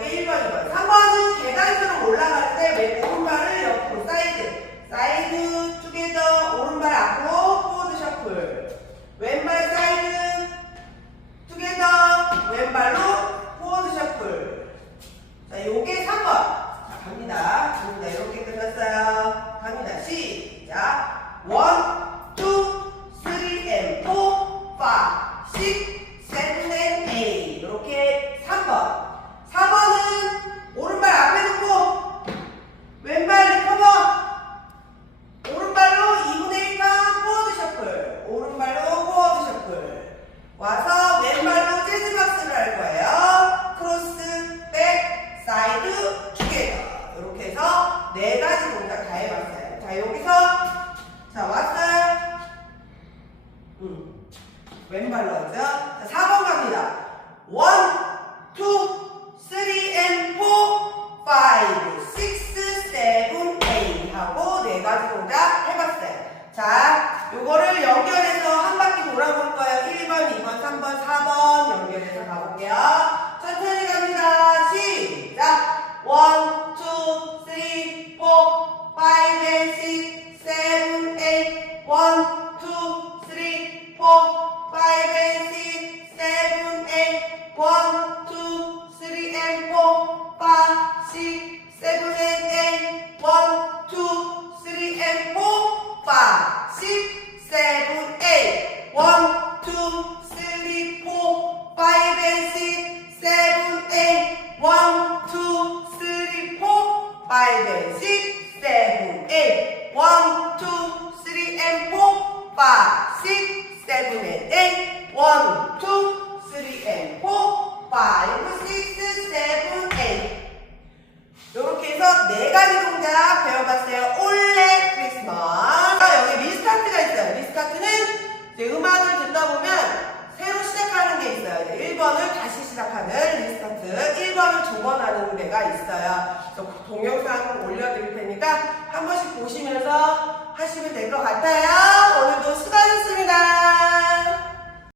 요게 1번이고요. 3번은 계단처럼 올라갈 때왼 오른발을 옆으로 사이드. 사이드 투게더 오른발 앞으로 포워드 셔플. 왼발 사이드 투게더 왼발로 포워드 셔플. 자, 요게 3번. 자, 갑니다. 갑니다. 이렇게 끝났어요. 와서 왼발로 재즈 박스를 할 거예요. 크로스, 백, 사이드, 투게더. 이렇게 해서 네 가지 동작 다 해봤어요. 자, 여기서 자, 왔어요. 음. 왼발로 하죠. 자, 4번 갑니다. 원, 투, five and six, seven, eight. One, two, three, and four, five. 동영상 올려드릴 테니까 한 번씩 보시면서 하시면 될 것 같아요.